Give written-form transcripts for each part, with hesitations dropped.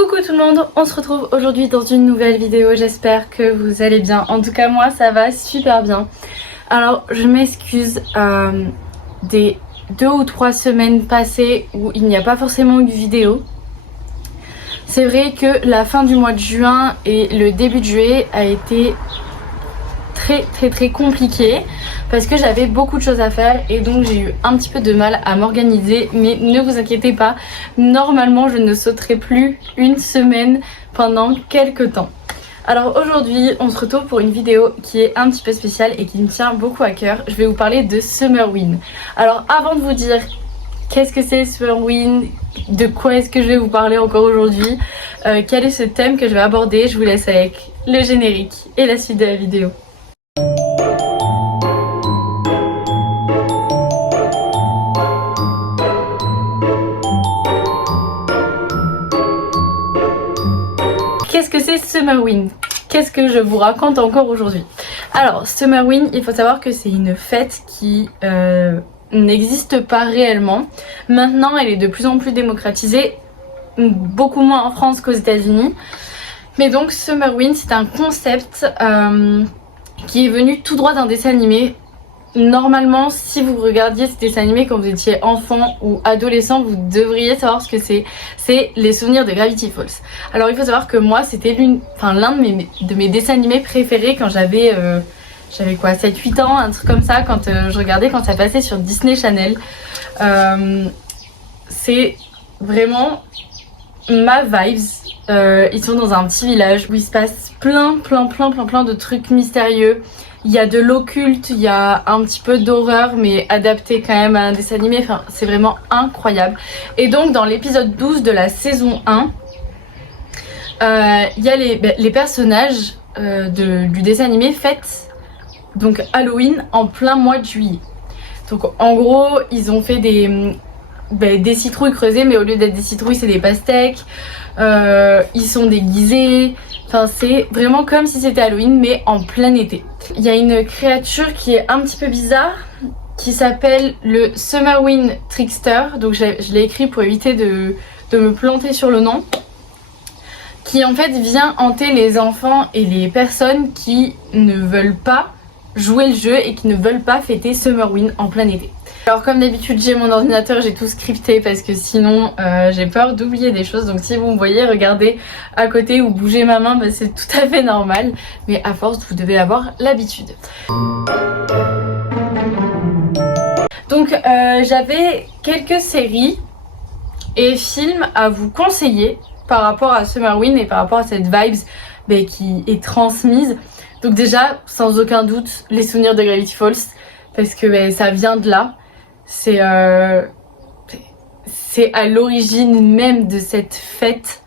Coucou tout le monde, on se retrouve aujourd'hui dans une nouvelle vidéo, j'espère que vous allez bien. En tout cas moi ça va super bien. Alors je m'excuse des 2 ou 3 semaines passées où il n'y a pas forcément eu de vidéo. C'est vrai que la fin du mois de juin et le début de juillet a été très compliqué parce que j'avais beaucoup de choses à faire et donc j'ai eu un petit peu de mal à m'organiser, mais ne vous inquiétez pas, normalement je ne sauterai plus une semaine pendant quelques temps. Alors aujourd'hui on se retrouve pour une vidéo qui est un petit peu spéciale et qui me tient beaucoup à cœur. Je vais vous parler de Summerwin. Alors avant de vous dire qu'est-ce que c'est Summerwin, de quoi est-ce que je vais vous parler encore aujourd'hui, quel est ce thème que je vais aborder, je vous laisse avec le générique et la suite de la vidéo. Qu'est-ce que c'est Summerwin? Qu'est-ce que je vous raconte encore aujourd'hui? Alors Summerwin, il faut savoir que c'est une fête qui n'existe pas réellement. Maintenant elle est de plus en plus démocratisée, beaucoup moins en France qu'aux États-Unis. Mais donc Summerwin c'est un concept qui est venu tout droit d'un dessin animé. Normalement, si vous regardiez ce dessin animé quand vous étiez enfant ou adolescent, vous devriez savoir ce que c'est. C'est les souvenirs de Gravity Falls. Alors il faut savoir que moi, c'était l'un de mes dessins animés préférés quand j'avais quoi, 7-8 ans, un truc comme ça, quand je regardais quand ça passait sur Disney Channel. C'est vraiment ma vibes. Ils sont dans un petit village où il se passe plein de trucs mystérieux. Il y a de l'occulte, il y a un petit peu d'horreur, mais adapté quand même à un dessin animé. Enfin, c'est vraiment incroyable. Et donc, dans l'épisode 12 de la saison 1, il y a les personnages du dessin animé fêtent donc Halloween en plein mois de juillet. Donc, en gros, ils ont fait des citrouilles creusées, mais au lieu d'être des citrouilles, c'est des pastèques. Ils sont déguisés. Enfin, c'est vraiment comme si c'était Halloween, mais en plein été. Il y a une créature qui est un petit peu bizarre, qui s'appelle le Summerwin Trickster. Donc je l'ai écrit pour éviter de me planter sur le nom. Qui en fait vient hanter les enfants et les personnes qui ne veulent pas jouer le jeu et qui ne veulent pas fêter Summerwin en plein été. Alors comme d'habitude j'ai mon ordinateur, j'ai tout scripté parce que sinon j'ai peur d'oublier des choses. Donc si vous me voyez regarder à côté ou bouger ma main, bah, c'est tout à fait normal. Mais à force vous devez avoir l'habitude. Donc j'avais quelques séries et films à vous conseiller par rapport à Summerwin et par rapport à cette vibes qui est transmise. Donc déjà sans aucun doute les souvenirs de Gravity Falls parce que ça vient de là. C'est à l'origine même de cette fête,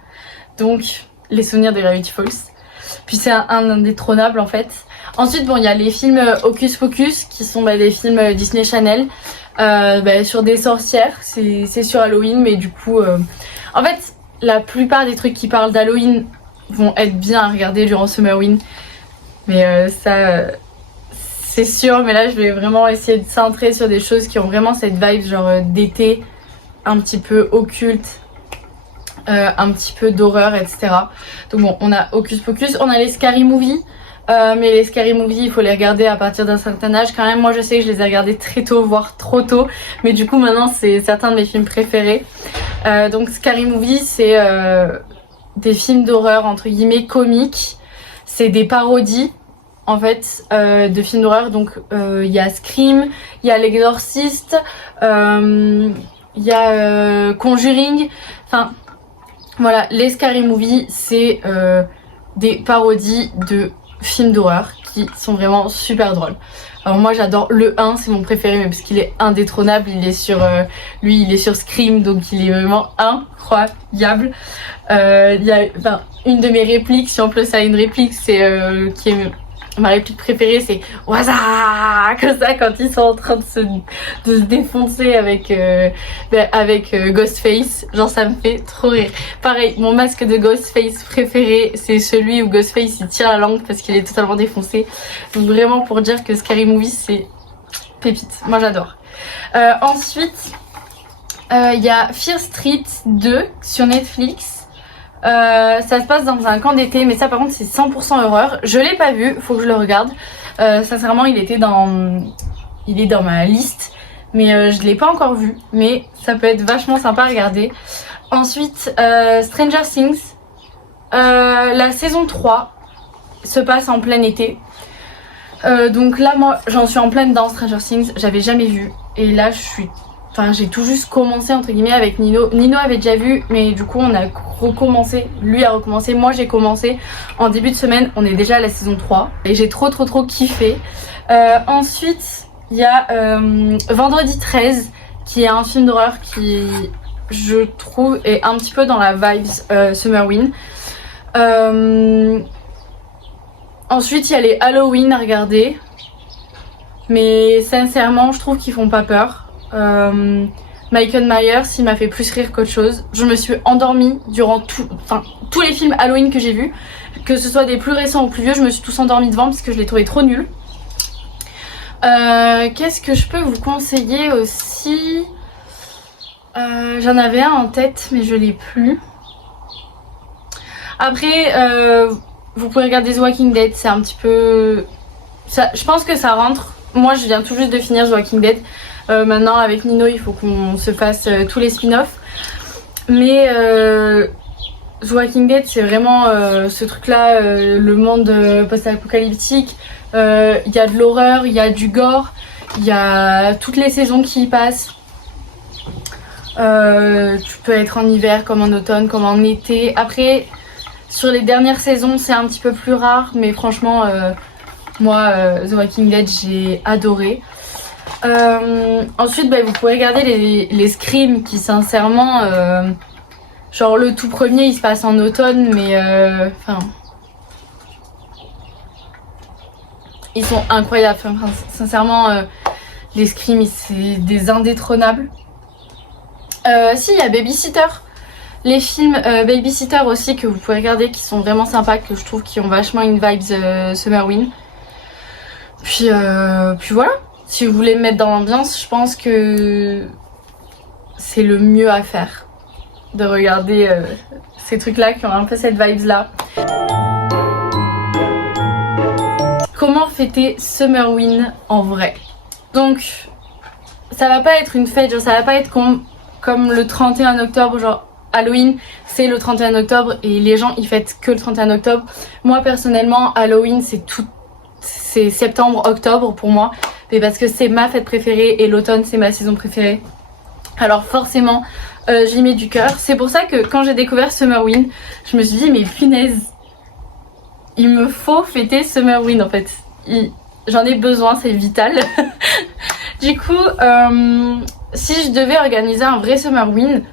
donc les souvenirs de Gravity Falls. Puis c'est un indétrônable en fait. Ensuite bon il y a les films Hocus Pocus qui sont des films Disney Channel sur des sorcières. C'est sur Halloween mais du coup en fait la plupart des trucs qui parlent d'Halloween vont être bien à regarder durant Summerwin. Mais c'est sûr, mais là je vais vraiment essayer de centrer sur des choses qui ont vraiment cette vibe genre d'été, un petit peu occulte, un petit peu d'horreur, etc. Donc bon, on a Hocus Pocus, on a les Scary Movie, mais les Scary Movie il faut les regarder à partir d'un certain âge quand même. Moi je sais que je les ai regardés très tôt, voire trop tôt, mais du coup maintenant c'est certains de mes films préférés. Donc Scary Movie c'est des films d'horreur entre guillemets comiques, c'est des parodies en fait de films d'horreur. Donc il y a Scream, il y a L'Exorciste, il y a Conjuring, enfin voilà, les Scary Movie c'est des parodies de films d'horreur qui sont vraiment super drôles. Alors moi j'adore le 1, c'est mon préféré mais parce qu'il est indétrônable, il est sur lui il est sur Scream donc il est vraiment incroyable. Il y a une de mes répliques, si on peut ça une réplique, c'est qui est ma réplique préférée, c'est Waza, comme ça quand ils sont en train de se défoncer avec Ghostface, genre ça me fait trop rire. Pareil, mon masque de Ghostface préféré c'est celui où Ghostface il tire la langue parce qu'il est totalement défoncé. Donc vraiment pour dire que Scary Movie c'est pépite, moi j'adore. Ensuite il y a Fear Street 2 sur Netflix. Ça se passe dans un camp d'été, mais ça par contre c'est 100% horreur. Je l'ai pas vu, faut que je le regarde. Sincèrement, il est dans ma liste, mais je l'ai pas encore vu. Mais ça peut être vachement sympa à regarder. Ensuite, Stranger Things. La saison 3 se passe en plein été. Donc là, moi, j'en suis en pleine dans Stranger Things. J'avais jamais vu. Et là, j'ai tout juste commencé entre guillemets avec Nino. Nino avait déjà vu, mais du coup on a recommencé. Lui a recommencé, moi j'ai commencé. En début de semaine, on est déjà à la saison 3. Et j'ai trop kiffé. Ensuite, il y a Vendredi 13, qui est un film d'horreur qui, je trouve, est un petit peu dans la vibes Summerwin. Ensuite, il y a les Halloween à regarder. Mais sincèrement, je trouve qu'ils font pas peur. Michael Myers, il m'a fait plus rire qu'autre chose. Je me suis endormie durant tous les films Halloween que j'ai vus, que ce soit des plus récents ou plus vieux, je me suis tous endormie devant parce que je les trouvais trop nuls. Qu'est-ce que je peux vous conseiller aussi? J'en avais un en tête mais je l'ai plus. Après, vous pouvez regarder The Walking Dead, c'est un petit peu... je pense que ça rentre. Moi je viens tout juste de finir The Walking Dead. Maintenant avec Nino il faut qu'on se fasse tous les spin-offs. Mais The Walking Dead c'est vraiment ce truc là, le monde post-apocalyptique. Il y a de l'horreur, il y a du gore, il y a toutes les saisons qui y passent. Tu peux être en hiver comme en automne, comme en été. Après sur les dernières saisons c'est un petit peu plus rare, mais franchement moi The Walking Dead j'ai adoré. Ensuite vous pouvez regarder les Scream qui sincèrement genre le tout premier il se passe en automne, mais ils sont incroyables. Sincèrement les Scream c'est des indétrônables. Si, il y a Babysitter, les films Babysitter aussi que vous pouvez regarder qui sont vraiment sympas, que je trouve qui ont vachement une vibes Summerwin. Puis voilà. Si vous voulez me mettre dans l'ambiance, je pense que c'est le mieux à faire de regarder ces trucs là qui ont un peu cette vibes là. Comment fêter Summerwin en vrai? Donc ça va pas être une fête, genre, ça va pas être comme le 31 octobre, genre Halloween c'est le 31 octobre et les gens ils fêtent que le 31 octobre. Moi personnellement Halloween c'est septembre, octobre pour moi, mais parce que c'est ma fête préférée et l'automne c'est ma saison préférée. Alors forcément j'y mets du cœur. C'est pour ça que quand j'ai découvert Summerwin, je me suis dit mais punaise, il me faut fêter Summerwin en fait. J'en ai besoin, c'est vital. Du coup si je devais organiser un vrai Summerwin,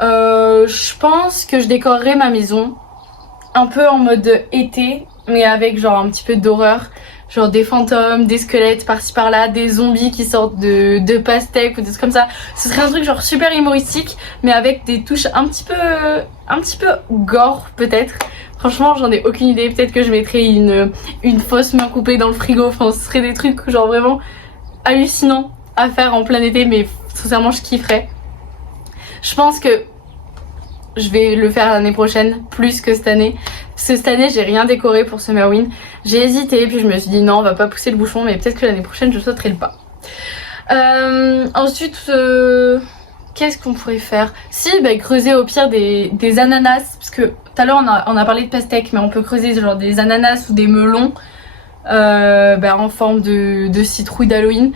je pense que je décorerais ma maison un peu en mode été, mais avec genre un petit peu d'horreur, genre des fantômes, des squelettes par-ci par-là, des zombies qui sortent de pastèques ou des trucs comme ça. Ce serait un truc genre super humoristique, mais avec des touches un petit peu gore peut-être. Franchement j'en ai aucune idée, peut-être que je mettrais une fausse main coupée dans le frigo, enfin ce serait des trucs genre vraiment hallucinants à faire en plein été, mais sincèrement je kifferais. Je pense que je vais le faire l'année prochaine plus que cette année, parce que cette année j'ai rien décoré pour Summerwin. J'ai hésité puis je me suis dit non on va pas pousser le bouchon, mais peut-être que l'année prochaine je sauterai le pas. Ensuite qu'est-ce qu'on pourrait faire? Si creuser au pire des ananas, parce que tout à l'heure on a parlé de pastèques, mais on peut creuser genre des ananas ou des melons en forme de citrouille d'Halloween.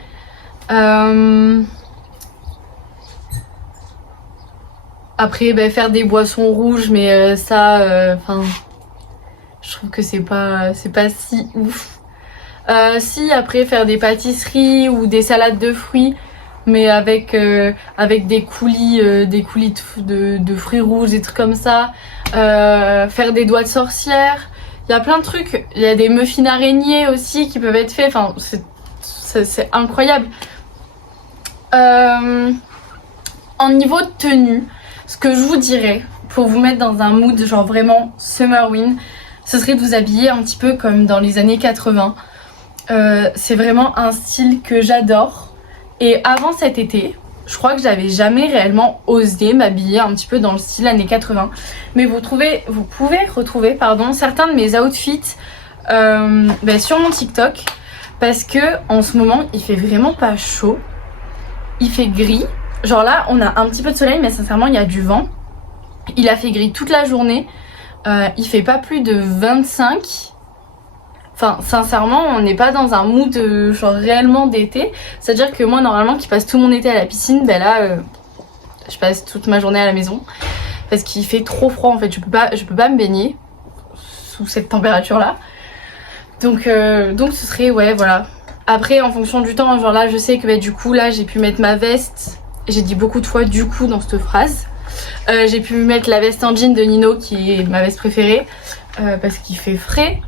Après faire des boissons rouges, mais ça je trouve que c'est pas si ouf. Si après faire des pâtisseries ou des salades de fruits, mais avec des coulis de fruits rouges, des trucs comme ça. Faire des doigts de sorcière, il y a plein de trucs. Il y a des muffins araignées aussi qui peuvent être faits, enfin c'est incroyable. En niveau de tenue, ce que je vous dirais pour vous mettre dans un mood genre vraiment Summerwin, ce serait de vous habiller un petit peu comme dans les années 80. C'est vraiment un style que j'adore. Et avant cet été, je crois que j'avais jamais réellement osé m'habiller un petit peu dans le style années 80. Mais vous pouvez retrouver certains de mes outfits sur mon TikTok. Parce que en ce moment, il fait vraiment pas chaud. Il fait gris. Genre là, on a un petit peu de soleil, mais sincèrement, il y a du vent. Il a fait gris toute la journée. Il fait pas plus de 25. Enfin, sincèrement, on n'est pas dans un mood genre réellement d'été. C'est-à-dire que moi, normalement, qui passe tout mon été à la piscine, ben là, je passe toute ma journée à la maison. Parce qu'il fait trop froid, en fait. Je peux pas me baigner sous cette température-là. Donc ce serait, ouais, voilà. Après, en fonction du temps, genre là, je sais que du coup, là, j'ai pu mettre ma veste. J'ai dit beaucoup de fois du coup dans cette phrase. J'ai pu mettre la veste en jean de Nino, qui est ma veste préférée. Parce qu'il fait frais.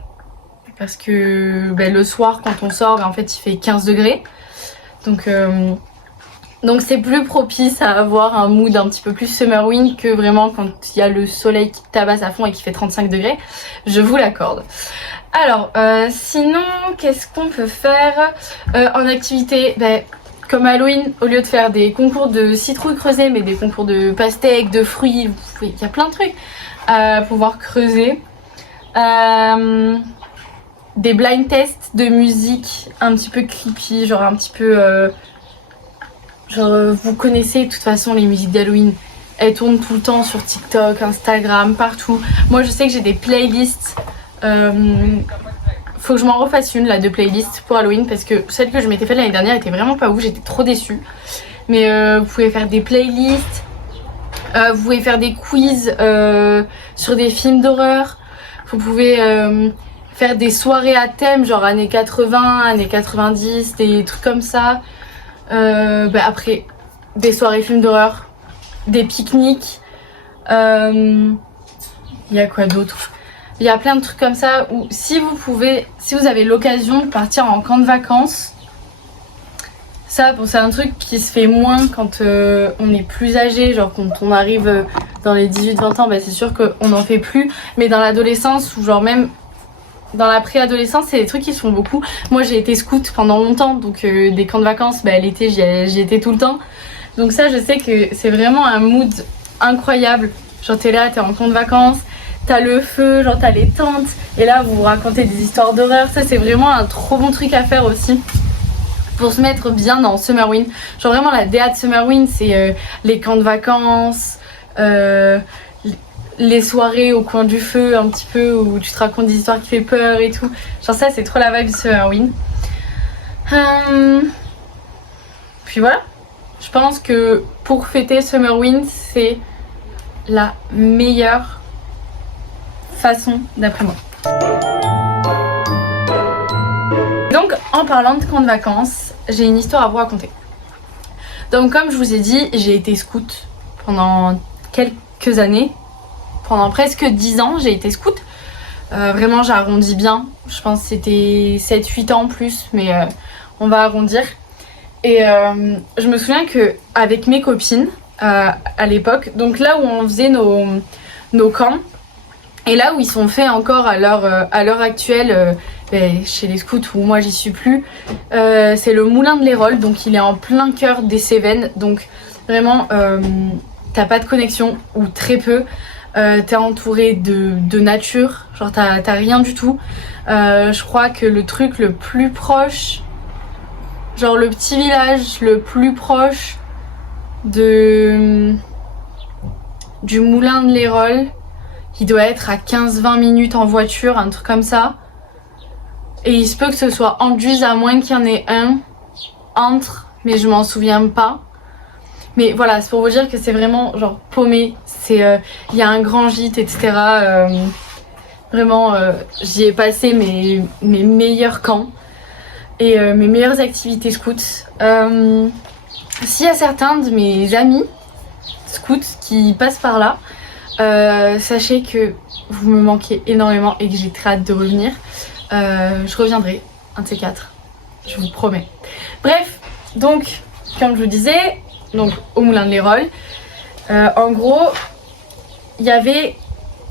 Parce que le soir quand on sort, en fait il fait 15 degrés. Donc c'est plus propice à avoir un mood un petit peu plus summer wind que vraiment quand il y a le soleil qui tabasse à fond et qui fait 35 degrés. Je vous l'accorde. Alors sinon qu'est-ce qu'on peut faire en activité? Comme Halloween, au lieu de faire des concours de citrouilles creusées, mais des concours de pastèques, de fruits, il y a plein de trucs à pouvoir creuser. Des blind tests de musique un petit peu creepy, genre un petit peu vous connaissez de toute façon les musiques d'Halloween, elles tournent tout le temps sur TikTok, Instagram, partout. Moi je sais que j'ai des playlists, faut que je m'en refasse une là de playlist pour Halloween, parce que celle que je m'étais faite l'année dernière était vraiment pas ouf, j'étais trop déçue. Mais vous pouvez faire des playlists, vous pouvez faire des quiz sur des films d'horreur, vous pouvez faire des soirées à thème, genre années 80, années 90, des trucs comme ça. Après, des soirées films d'horreur, des pique-niques. Il y a quoi d'autre? Il y a plein de trucs comme ça où si vous avez l'occasion de partir en camp de vacances, ça, bon, c'est un truc qui se fait moins quand on est plus âgé, genre quand on arrive dans les 18-20 ans, c'est sûr qu'on n'en fait plus. Mais dans l'adolescence ou genre même dans la préadolescence, c'est des trucs qui se font beaucoup. Moi j'ai été scout pendant longtemps, donc des camps de vacances, l'été j'y étais tout le temps. Donc ça je sais que c'est vraiment un mood incroyable. Genre t'es là, t'es en camp de vacances, t'as le feu, genre t'as les tentes, et là vous vous racontez des histoires d'horreur. Ça c'est vraiment un trop bon truc à faire aussi pour se mettre bien dans Summerwind. Genre vraiment la DA de Summerwind, c'est les camps de vacances, les soirées au coin du feu un petit peu où tu te racontes des histoires qui fait peur et tout. Genre ça c'est trop la vibe Summerwind. Puis voilà. Je pense que pour fêter Summerwind, c'est la meilleure façon d'après moi. Donc en parlant de camp de vacances, j'ai une histoire à vous raconter. Donc comme je vous ai dit, j'ai été scout pendant quelques années. Pendant presque 10 ans, j'ai été scout. Vraiment, j'arrondis bien. Je pense que c'était 7-8 ans plus, mais on va arrondir. Et je me souviens qu'avec mes copines, à l'époque, donc là où on faisait nos camps, et là où ils sont faits encore à l'heure actuelle, chez les scouts où moi j'y suis plus, c'est le Moulin de l'Hérold, donc il est en plein cœur des Cévennes. Donc vraiment, t'as pas de connexion, ou très peu. T'es entouré de nature, genre t'as rien du tout. Je crois que le truc le plus proche, genre le petit village le plus proche du Moulin de l'Hérold, il doit être à 15-20 minutes en voiture, un truc comme ça. Et il se peut que ce soit en Duise, à moins qu'il y en ait un entre, mais je m'en souviens pas. Mais voilà, c'est pour vous dire que c'est vraiment genre paumé. Il y a un grand gîte, etc. Vraiment, j'y ai passé mes meilleurs camps et mes meilleures activités scouts. S'il y a certains de mes amis scouts qui passent par là, sachez que vous me manquez énormément et que j'ai très hâte de revenir. Je reviendrai, un de ces quatre, je vous promets. Bref, donc, comme je vous disais, donc au Moulin de l'Hérold, en gros, il y avait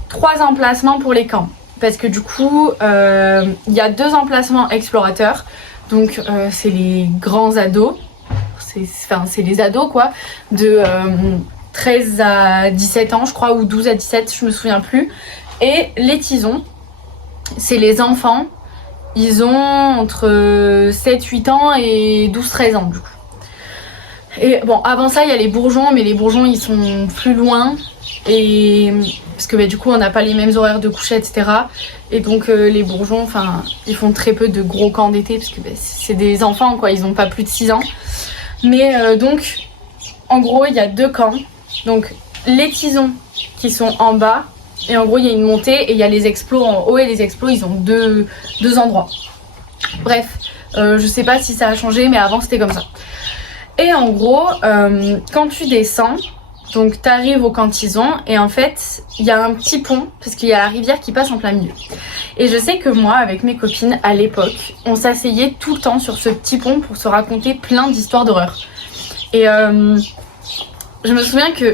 3 emplacements pour les camps. Parce que du coup, il y a 2 emplacements explorateurs. Donc c'est les grands ados, c'est les ados quoi, de 13 à 17 ans je crois, ou 12 à 17, je me souviens plus. Et les tisons, c'est les enfants, ils ont entre 7-8 ans et 12-13 ans du coup. Et bon, avant ça il y a les bourgeons, mais les bourgeons ils sont plus loin, et parce que du coup on n'a pas les mêmes horaires de coucher, etc. Et donc les bourgeons, enfin, ils font très peu de gros camps d'été parce que c'est des enfants quoi, ils ont pas plus de 6 ans. Mais donc en gros il y a 2 camps, donc les tisons qui sont en bas, et en gros il y a une montée, et il y a les explos en haut, et les explos ils ont deux endroits. Bref, je sais pas si ça a changé, mais avant c'était comme ça. Et en gros quand tu descends, donc t'arrives au camp tison, et en fait il y a un petit pont parce qu'il y a la rivière qui passe en plein milieu. Et je sais que moi avec mes copines à l'époque, on s'asseyait tout le temps sur ce petit pont pour se raconter plein d'histoires d'horreur. Et je me souviens que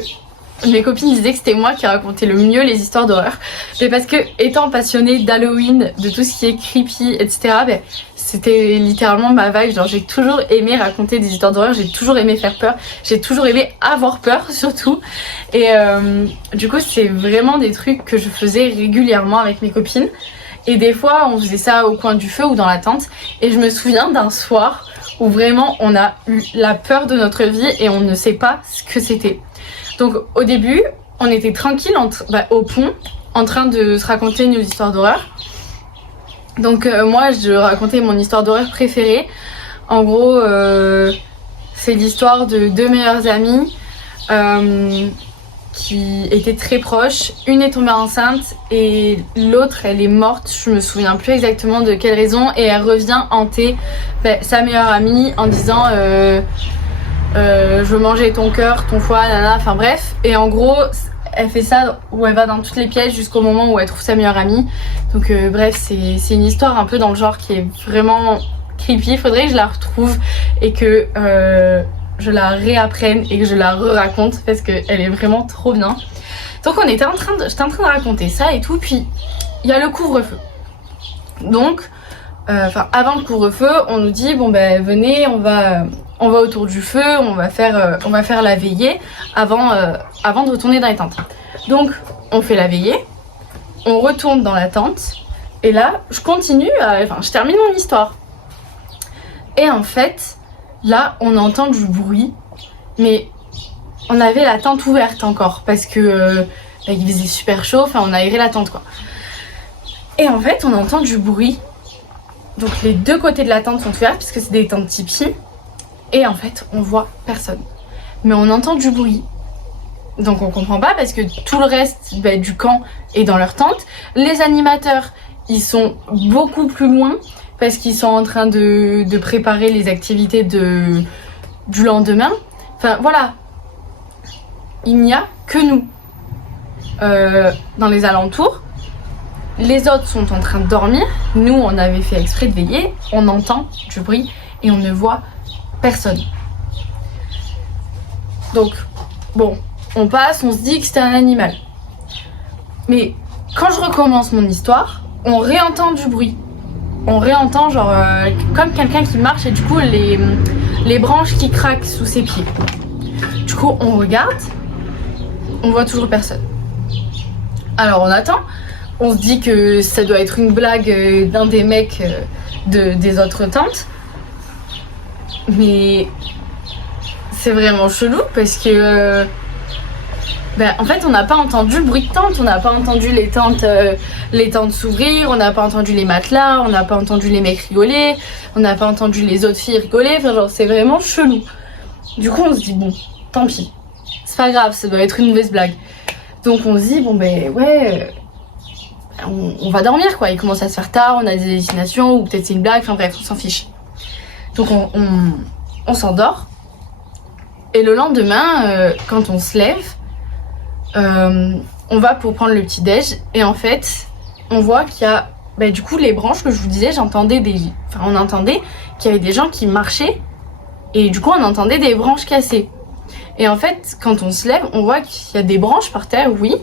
mes copines disaient que c'était moi qui racontais le mieux les histoires d'horreur, mais parce que étant passionnée d'Halloween, de tout ce qui est creepy, etc., c'était littéralement ma vibe. Genre j'ai toujours aimé raconter des histoires d'horreur, j'ai toujours aimé faire peur, j'ai toujours aimé avoir peur surtout. Et du coup c'est vraiment des trucs que je faisais régulièrement avec mes copines. Et des fois on faisait ça au coin du feu ou dans la tente. Et je me souviens d'un soir où vraiment on a eu la peur de notre vie et on ne sait pas ce que c'était. Donc au début on était tranquille au pont en train de se raconter nos histoires d'horreur. Donc moi je racontais mon histoire d'horreur préférée. En gros c'est l'histoire de 2 meilleures amies qui étaient très proches. Une est tombée enceinte et l'autre elle est morte, je me souviens plus exactement de quelle raison, et elle revient hanter sa meilleure amie en disant je veux manger ton cœur, ton foie, nana, enfin bref. Et en gros elle fait ça où elle va dans toutes les pièces jusqu'au moment où elle trouve sa meilleure amie. Donc bref, c'est une histoire un peu dans le genre qui est vraiment creepy. Faudrait que je la retrouve et que je la réapprenne et que je la re-raconte parce qu'elle est vraiment trop bien. Donc j'étais en train de raconter ça et tout, puis il y a le couvre-feu. Donc avant le couvre-feu, on nous dit bon venez, on va autour du feu, on va faire la veillée avant de retourner dans les tentes. Donc on fait la veillée, on retourne dans la tente, et là je termine mon histoire. Et en fait là on entend du bruit, mais on avait la tente ouverte encore parce que il faisait super chaud, on a aéré la tente quoi. Et en fait on entend du bruit, donc les 2 côtés de la tente sont ouverts puisque c'est des tentes tipi. Et en fait, on voit personne. Mais on entend du bruit. Donc on comprend pas parce que tout le reste du camp est dans leur tente. Les animateurs, ils sont beaucoup plus loin parce qu'ils sont en train de préparer les activités du lendemain. Enfin voilà. Il n'y a que nous dans les alentours. Les autres sont en train de dormir. Nous, on avait fait exprès de veiller. On entend du bruit et on ne voit personne. Donc bon, on passe, on se dit que c'était un animal. Mais quand je recommence mon histoire, on réentend du bruit. On réentend genre comme quelqu'un qui marche, et du coup les branches qui craquent sous ses pieds. Du coup on regarde, on voit toujours personne. Alors on attend, on se dit que ça doit être une blague d'un des mecs des autres tentes. Mais c'est vraiment chelou parce que en fait on n'a pas entendu le bruit de tente, on n'a pas entendu les tentes s'ouvrir, on n'a pas entendu les matelas, on n'a pas entendu les mecs rigoler, on n'a pas entendu les autres filles rigoler, c'est vraiment chelou. Du coup on se dit bon, tant pis, c'est pas grave, ça doit être une mauvaise blague. Donc on se dit bon on va dormir quoi, il commence à se faire tard, on a des hallucinations ou peut-être c'est une blague, bref on s'en fiche. Donc on s'endort, et le lendemain quand on se lève, on va pour prendre le petit déj, et en fait on voit qu'il y a du coup les branches que je vous disais, on entendait qu'il y avait des gens qui marchaient, et du coup on entendait des branches cassées. Et en fait quand on se lève, on voit qu'il y a des branches par terre, oui,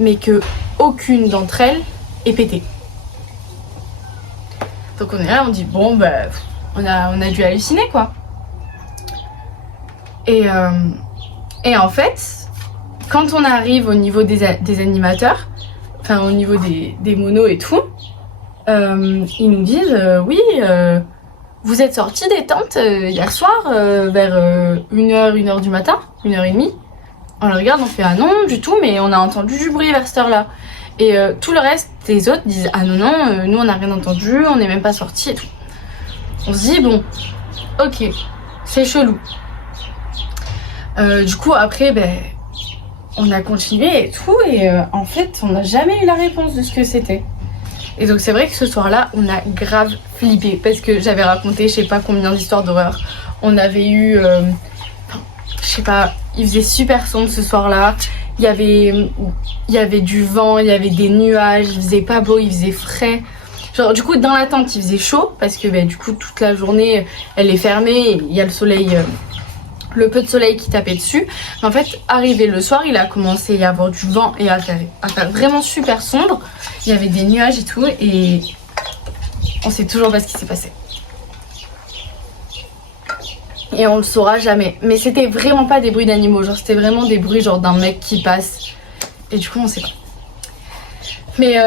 mais que aucune d'entre elles est pétée. Donc on est là, on dit bon on a dû halluciner quoi. Et en fait, quand on arrive au niveau des animateurs, enfin au niveau des monos et tout, ils nous disent oui, vous êtes sortis des tentes hier soir vers 1h du matin, 1h30. On le regarde, on fait ah non du tout, mais on a entendu du bruit vers cette heure-là. Et tout le reste des autres disent ah non, nous on n'a rien entendu, on n'est même pas sortis et tout. On se dit bon, ok, c'est chelou. Du coup après on a continué et tout, et en fait on n'a jamais eu la réponse de ce que c'était. Et donc c'est vrai que ce soir-là on a grave flippé parce que j'avais raconté je sais pas combien d'histoires d'horreur. On avait eu, je sais pas, il faisait super sombre ce soir-là. Il y avait du vent, il y avait des nuages, il faisait pas beau, il faisait frais. Genre du coup dans la tente il faisait chaud parce que du coup toute la journée elle est fermée, il y a le soleil, le peu de soleil qui tapait dessus. Mais en fait arrivé le soir il a commencé à y avoir du vent et à faire vraiment super sombre. Il y avait des nuages et tout, et on sait toujours pas ce qui s'est passé. Et on le saura jamais. Mais c'était vraiment pas des bruits d'animaux, genre c'était vraiment des bruits genre d'un mec qui passe. Et du coup on sait pas. Mais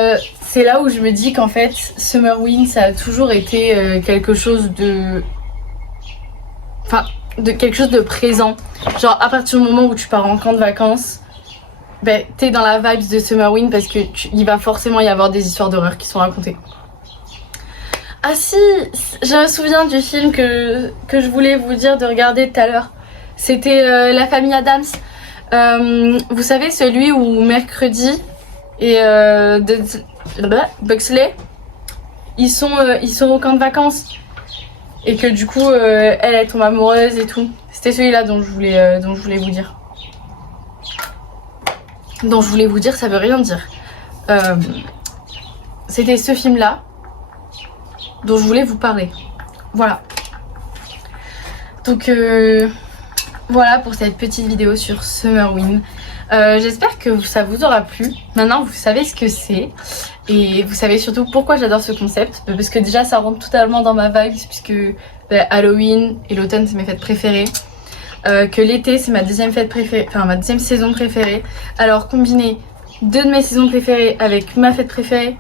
c'est là où je me dis qu'en fait Summerwind ça a toujours été quelque chose de... Enfin, de quelque chose de présent. Genre à partir du moment où tu pars en camp de vacances, t'es dans la vibe de Summerwind parce que il va forcément y avoir des histoires d'horreur qui sont racontées. Ah si, je me souviens du film que je voulais vous dire de regarder tout à l'heure. C'était La famille Addams. Vous savez, celui où Mercredi et Buxley, ils sont au camp de vacances. Et que du coup, elle tombe amoureuse et tout. C'était celui-là dont je voulais vous dire. Dont je voulais vous dire, ça veut rien dire. C'était ce film-là dont je voulais vous parler. Voilà. Donc voilà pour cette petite vidéo sur Summerwind. J'espère que ça vous aura plu. Maintenant vous savez ce que c'est. Et vous savez surtout pourquoi j'adore ce concept. Parce que déjà ça rentre totalement dans ma vibe. Puisque Halloween et l'automne c'est mes fêtes préférées. Que l'été c'est ma deuxième fête préférée. Enfin ma deuxième saison préférée. Alors combiner deux de mes saisons préférées avec ma fête préférée,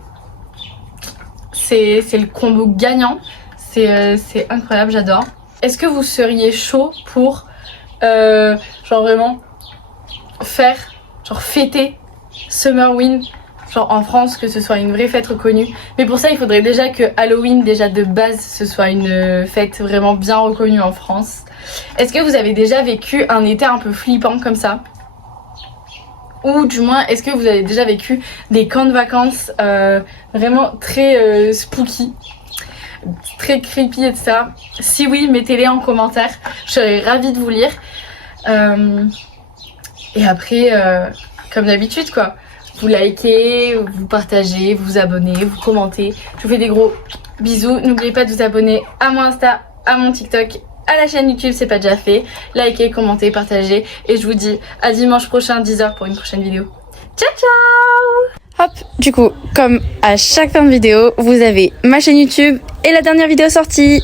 c'est le combo gagnant. C'est incroyable, j'adore. Est-ce que vous seriez chaud pour genre vraiment faire, genre fêter Summerwind, genre en France, que ce soit une vraie fête reconnue? Mais pour ça il faudrait déjà que Halloween déjà de base ce soit une fête vraiment bien reconnue en France. Est-ce que vous avez déjà vécu un été un peu flippant comme ça? Ou du moins est-ce que vous avez déjà vécu des camps de vacances vraiment très spooky, très creepy etc. Si oui, mettez-les en commentaire, je serais ravie de vous lire. Et après comme d'habitude quoi, vous likez, vous partagez, vous abonnez, vous commentez. Je vous fais des gros bisous. N'oubliez pas de vous abonner à mon Insta, à mon TikTok, à la chaîne YouTube, c'est pas déjà fait. Likez, commentez, partagez. Et je vous dis à dimanche prochain 10h pour une prochaine vidéo. Ciao ciao. Hop, du coup, comme à chaque fin de vidéo, vous avez ma chaîne YouTube et la dernière vidéo sortie.